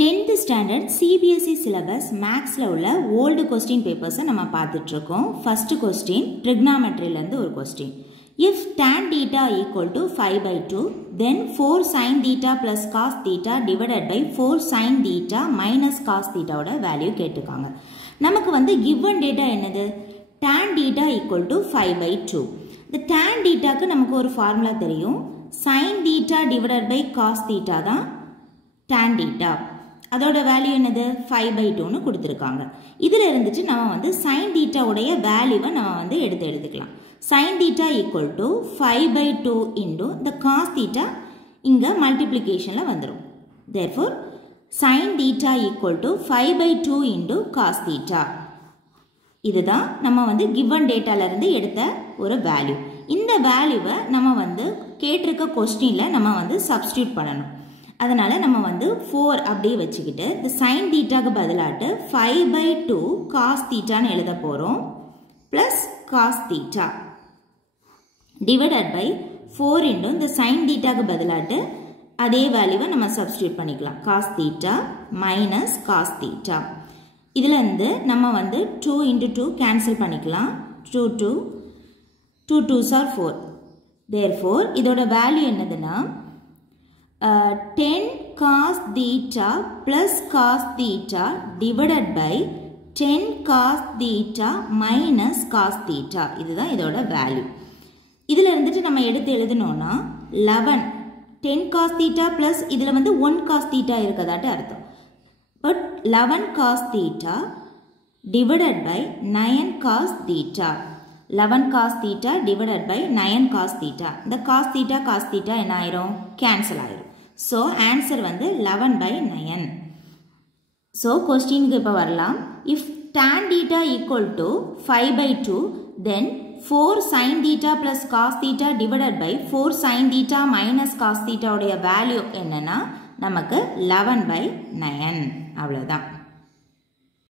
10th standard CBSE syllabus mathsல உள்ள old question papers நம்ம பார்த்துட்டு இருக்கோம். First question trigonometry ல இருந்து ஒரு question. If tan theta equal to 5 by 2, then 4 sin theta plus cos theta divided by 4 sin theta minus cos theta ஓட value கேட்டிருக்காங்க. நமக்கு வந்து given data என்னது? Tan theta equal to 5 by 2. இந்த tan thetaக்கு நமக்கு ஒரு ஃபார்முலா தெரியும். sin theta divided by cos theta தான் tan theta. அதோட வேல்யூ என்னது 5 by 2 னு கொடுத்திருக்காங்க. இதில இருந்துச்சு நாம வந்து sin theta உடைய வேல்யூவை நாம வந்து எடுத்துக்கலாம். sin theta equal to 5 by 2 into the cos theta இங்க மல்டிப்ளிகேஷன்ல வந்துரும். Therefore sin theta equal to 5 by 2 into cos theta. இதுதான் நம்ம வந்து given dataல இருந்து எடுத்த ஒரு வேல்யூ. இந்த வேல்யூவை நம்ம வந்து கேட்டிருக்க क्वेश्चनல நம்ம வந்து சப்ஸ்டிட்யூட் பண்ணனும். அதனால நம்ம வந்து 4 அப்படியே வச்சுக்கிட்டு இந்த sin thetaக்கு பதிலாட்டு 5 by 2 cos theta ன்னு எழுத போறோம் plus cos theta divided by 4 into இந்த sin thetaக்கு பதிலாட்டு அதே வேல்யூவை நம்ம சப்ஸ்டிட்யூட் பண்ணிக்கலாம் cos theta minus cos theta. இதுல இருந்து நம்ம வந்து 2 into 2 கேன்சல் பண்ணிக்கலாம். 2 2s are 4. Therefore இதோட வேல்யூ என்னதுன்னா 10 cos theta plus cos theta divided by 10 cos theta minus cos theta. இதுதான் இதோட வேல்யூ. இதில் இருந்துட்டு நம்ம எடுத்து எழுதணும்னா 11 10 cos theta plus இதில் வந்து 1 cos theta இருக்கதாட்டு அர்த்தம். But 11 cos theta divided by 9 cos theta. 11 cos theta divided by 9 cos theta. இந்த cos theta என்ன ஆயிரும்? கேன்சல் ஆயிரும். So answer வந்து 11 by 9. So question க்கு இப்ப வரலாம். If tan theta equal to 5 by 2, then 4 sin theta plus cos theta divided by 4 sin theta minus cos theta உடைய value என்னன்னா நமக்கு 11 by 9. அவ்வளவுதான்.